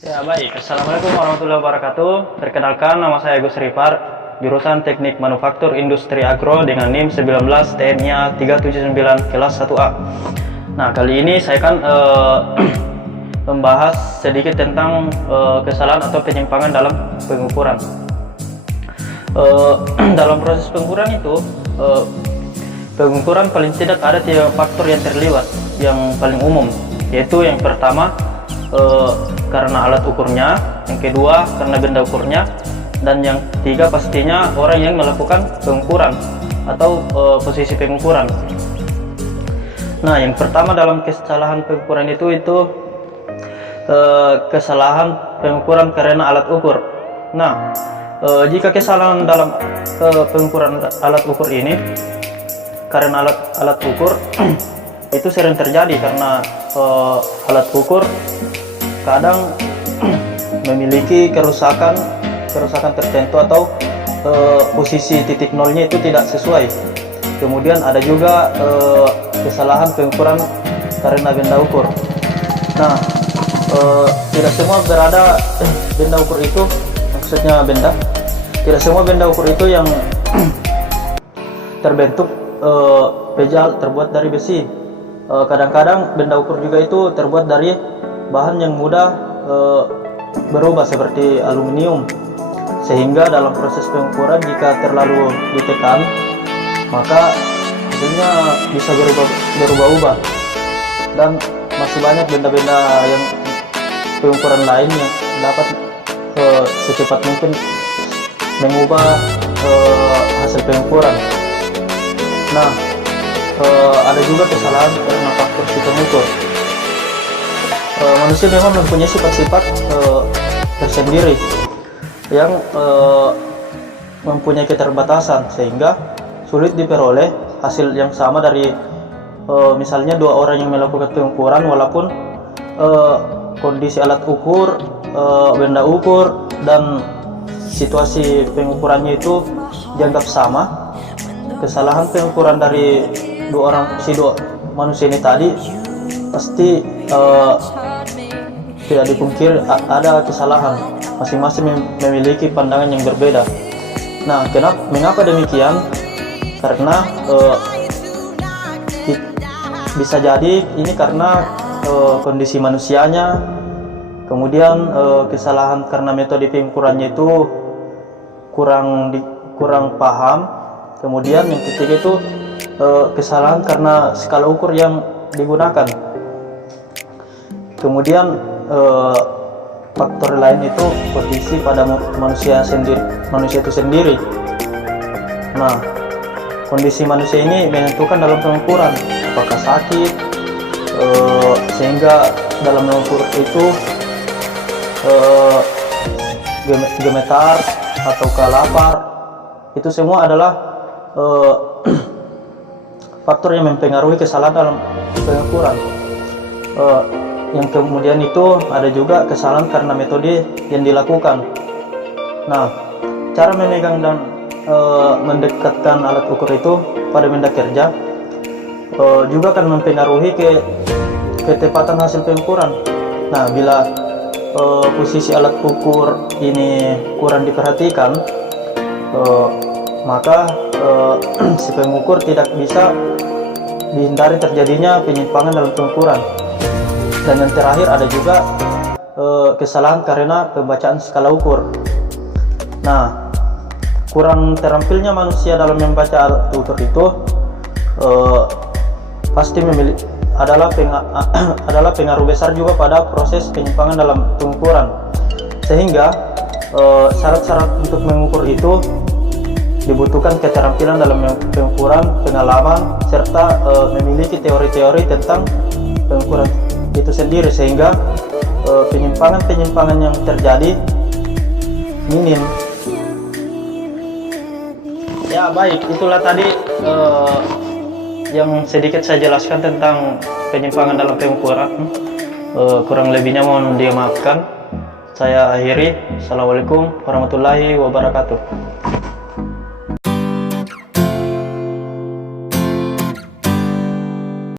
Ya baik, Assalamualaikum warahmatullahi wabarakatuh. Perkenalkan, nama saya Agus Ripar, jurusan Teknik Manufaktur Industri Agro dengan NIM 19 TNIA 379 kelas 1A. Nah, kali ini saya akan membahas sedikit tentang kesalahan atau penyimpangan dalam pengukuran. Dalam proses pengukuran itu, pengukuran paling tidak ada 3 faktor yang terlibat, yang paling umum, yaitu yang pertama karena alat ukurnya, yang kedua karena benda ukurnya, dan yang ketiga pastinya orang yang melakukan pengukuran atau posisi pengukuran. Nah, yang pertama dalam kesalahan pengukuran itu kesalahan pengukuran karena alat ukur. Nah, jika kesalahan dalam pengukuran alat ukur ini karena alat ukur itu sering terjadi karena alat ukur kadang memiliki kerusakan tertentu atau posisi titik nolnya itu tidak sesuai. Kemudian ada juga kesalahan pengukuran karena benda ukur. Nah, tidak semua berada benda ukur itu, maksudnya tidak semua benda ukur itu yang terbentuk pejal terbuat dari besi. Kadang-kadang benda ukur juga itu terbuat dari bahan yang mudah berubah seperti aluminium, sehingga dalam proses pengukuran jika terlalu ditekan maka hasilnya bisa berubah-ubah, dan masih banyak benda-benda yang pengukuran lain yang dapat secepat mungkin mengubah hasil pengukuran. Nah, ada juga kesalahan karena faktor si pengukur. Manusia memang mempunyai sifat-sifat tersendiri yang mempunyai keterbatasan, sehingga sulit diperoleh hasil yang sama dari misalnya 2 orang yang melakukan pengukuran, walaupun kondisi alat ukur, benda ukur, dan situasi pengukurannya itu dianggap sama. Kesalahan pengukuran dari dua manusia ini tadi pasti tidak dipungkiri ada kesalahan. Masing-masing memiliki pandangan yang berbeda. Nah, mengapa demikian? Karena bisa jadi ini karena kondisi manusianya, kemudian kesalahan karena metode pengukurannya itu kurang paham, kemudian yang ketiga itu kesalahan karena skala ukur yang digunakan. Kemudian faktor lain itu kondisi pada manusia itu sendiri. Nah, kondisi manusia ini menentukan dalam pengukuran, apakah sakit, sehingga dalam mengukur itu gemetar atau lapar, itu semua adalah faktor yang mempengaruhi kesalahan dalam pengukuran. Yang kemudian itu ada juga kesalahan karena metode yang dilakukan. Nah, cara memegang dan mendekatkan alat ukur itu pada benda kerja juga akan mempengaruhi ketepatan hasil pengukuran. Nah, bila posisi alat ukur ini kurang diperhatikan, maka si pengukur tidak bisa dihindari terjadinya penyimpangan dalam pengukuran. Dan yang terakhir ada juga kesalahan karena pembacaan skala ukur. Nah, kurang terampilnya manusia dalam membaca alat ukur itu pasti adalah pengaruh besar juga pada proses penyimpangan dalam pengukuran. Sehingga syarat-syarat untuk mengukur itu dibutuhkan keterampilan dalam pengukuran, pengalaman, serta memiliki teori-teori tentang pengukuran itu sendiri, sehingga penyimpangan yang terjadi minim. Ya baik, itulah tadi yang sedikit saya jelaskan tentang penyimpangan dalam pengukuran. Kurang lebihnya mohon dimaafkan. Saya akhiri. Assalamualaikum warahmatullahi wabarakatuh.